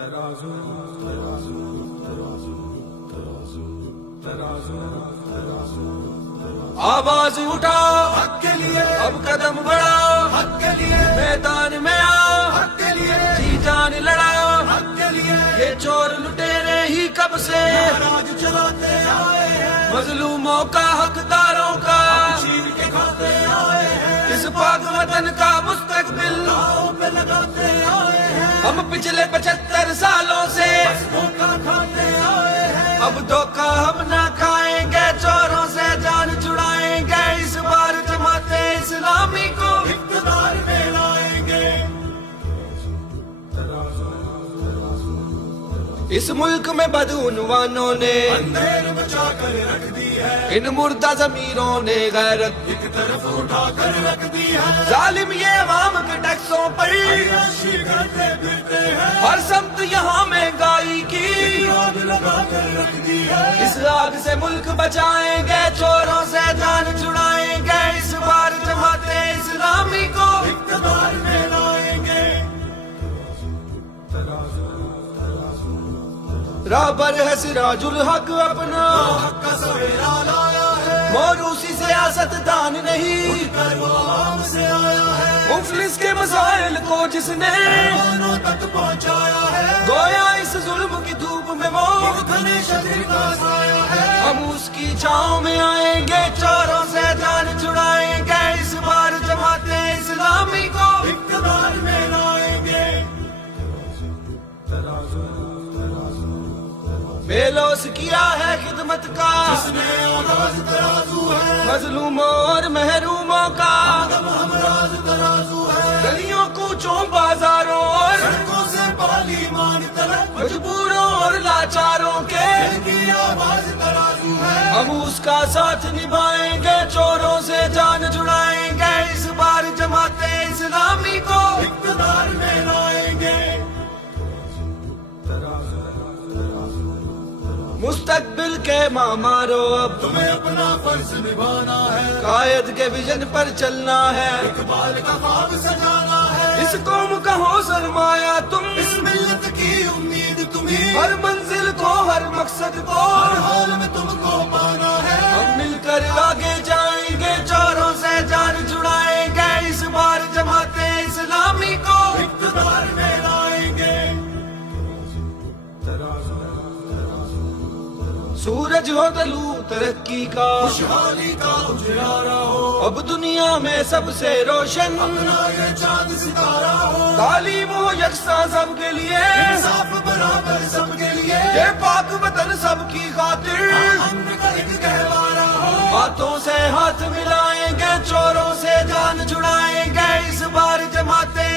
तराजू तराजू तराजू तराजू तराजू तराजू आवाज उठा हक के लिए, अब कदम बढ़ा हक के लिए, मैदान में आ हक के लिए, जी जान लड़ा हक के लिए। ये चोर लुटेरे ही कब से राज चलाते आए हैं, मजलूमों का हकदारों का छीन के खाते आए हैं, इस पाक वतन का मुस्तकबिल दांव पे लगाते आए हैं। हम पिछले 75 सालों से धोखा खाते आए हैं, अब धोखा हम ना खाएंगे, चोरों से जान छुड़ाएंगे, इस बार जमाते इस्लामी को इक़्तिदार में लाएंगे। इस मुल्क में बदउनवानों ने अंधेर मचा कर रख दी है, इन मुर्दा ज़मीरों ने गैरत एक तरफ उठा कर रख दी है। जालिम ये अवाम के टैक्सों पर करते फिरते हैं, हर समत यहाँ महंगाई की आग लगा कर रख दी है। इस आग से मुल्क बचाएंगे, चोरों से जान छुड़ाएंगे, इस बार जमाते इस्लामी को इक़्तिदार में लाएंगे। राबर है सिराजुल हक अपना हक का सवेरा लाया है, मोरूसी सियासतदान नहीं कर वो आवाम से आया है। मुफलिस के मसाइल को जिसने कानों तक पहुंचाया है, गोया इस जुल्म की धूप में वो घने शरीर का साया है। हम उसकी छांव में आएंगे, चोरों से जान छुड़ाएंगे, इस बार जमाते इस्लामी को इक़्तिदार में लाएंगे। बेलोस किया है खिदमत का जिसने आगाज तराजू है, मजलूमों और महरूमों का हमराज तराजू है। गलियों कूचों बाजारों और सड़कों से पाली मान तलक, मजबूरों और लाचारों के की आवाज तराजू है। हम उसका साथ निभाएंगे, चोरों से जान छुड़ाएंगे, इस बार जमाते इस्लामी को इक़्तिदार में लाएंगे। मुस्तकबिल के मामारो अब तुम्हें अपना फर्ज निभाना है, कायद के विजन पर चलना है, इकबाल का ख्वाब सजाना है। इस कौम का हो सरमाया तुम, इस मिल्लत की उम्मीद तुम्हें, हर मंजिल को हर मकसद को हर हाल में तुमको पाना है। हम मिलकर आगे जाएंगे, चोरों से जान छुड़ाएंगे, इस बार जमाते इस्लामी को इक़्तिदार में लाएंगे। सूरज हो तलू तरक्की का, खुशहाली का उजियारा हो, अब दुनिया में सबसे रोशन अपना ये चांद सितारा हो। तालीम हो यकसा सबके लिए, इंसाफ बराबर सबके लिए, ये पाक वतन सबकी खातिर अमन का एक गहवारा हो। हाथों से हाथ मिलाएंगे, चोरों से जान छुड़ाएंगे, इस बार जमाते